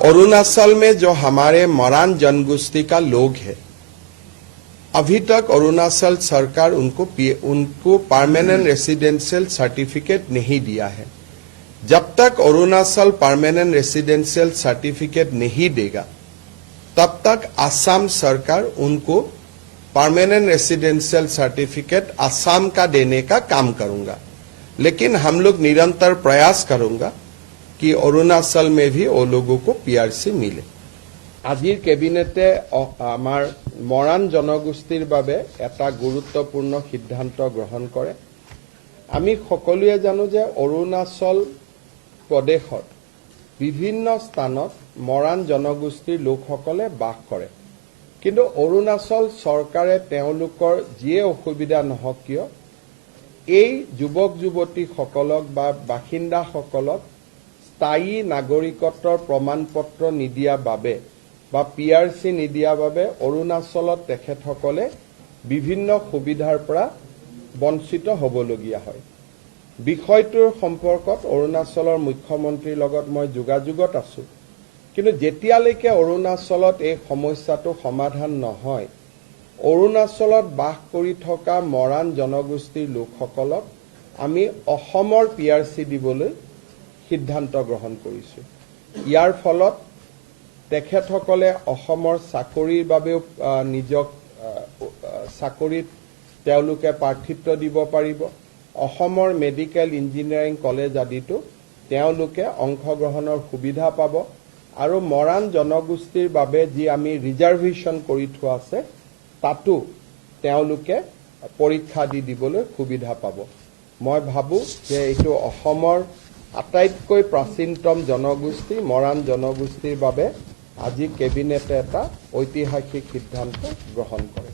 अरुणाचल में जो हमारे मरान जनगोष्ठी का लोग है, अभी तक अरुणाचल सरकार उनको परमानेंट रेसिडेंशियल सर्टिफिकेट नहीं दिया है। जब तक अरुणाचल परमानेंट रेसिडेंशियल सर्टिफिकेट नहीं देगा, तब तक असम सरकार उनको परमानेंट रेसिडेंशियल सर्टिफिकेट असम का देने का काम करूंगा। लेकिन हम लोग निरंतर प्रयास करूंगा कि अरुणाचल में भी वो लोगों को पीआरसी मिले। আজিৰ কেবিনেটে আমাৰ মৰাণ জনগোষ্ঠীৰ বাবে এটা গুৰুত্বপূৰ্ণ সিদ্ধান্ত গ্ৰহণ কৰে। আমি সকলোৱে জানো যে অৰুণাচল প্ৰদেশৰ বিভিন্ন স্থানত মৰাণ জনগোষ্ঠীৰ লোকসকলে বাস কৰে, কিন্তু অৰুণাচল চৰকাৰে তেওঁলোকৰ যিয়ে অসুবিধা নহওক কিয় এই যুৱক যুৱতীসকলক বা বাসিন্দাসকলক স্থায়ী নাগৰিকত্বৰ প্ৰমাণপত্ৰ নিদিয়া বাবে বা পিআৰচি নিদিয়া বাবে অৰুণাচলত তেখেতসকলে বিভিন্ন সুবিধাৰ পৰা বঞ্চিত হ'বলগীয়া হয়। বিষয়টোৰ সম্পৰ্কত অৰুণাচলৰ মুখ্যমন্ত্ৰীৰ লগত মই যোগাযোগত আছো, কিন্তু যেতিয়ালৈকে অৰুণাচলত এই সমস্যাটো সমাধান নহয়, অৰুণাচলত বাস কৰি থকা মৰাণ জনগোষ্ঠীৰ লোকসকলক আমি অসমৰ পিআৰচি দিবলৈ সিদ্ধান্ত গ্ৰহণ কৰিছো। ইয়াৰ ফলত তেখেতসকলে অসমৰ চাকৰিৰ বাবেও নিজক চাকৰিত তেওঁলোকে প্ৰাৰ্থিত্ব দিব পাৰিব। অসমৰ মেডিকেল ইঞ্জিনিয়াৰিং কলেজ আদিতো তেওঁলোকে অংশগ্ৰহণৰ সুবিধা পাব আৰু মৰাণ জনগোষ্ঠীৰ বাবে যি আমি ৰিজাৰ্ভেশ্যন কৰি থোৱা আছে তাতো তেওঁলোকে পৰীক্ষা দিবলৈ সুবিধা পাব। মই ভাবো যে এইটো অসমৰ আটাইতকৈ প্ৰাচীনতম জনগোষ্ঠী মৰাণ জনগোষ্ঠীৰ বাবে আজি কেবিনেটে এটা ঐতিহাসিক সিদ্ধান্ত গ্ৰহণ কৰে।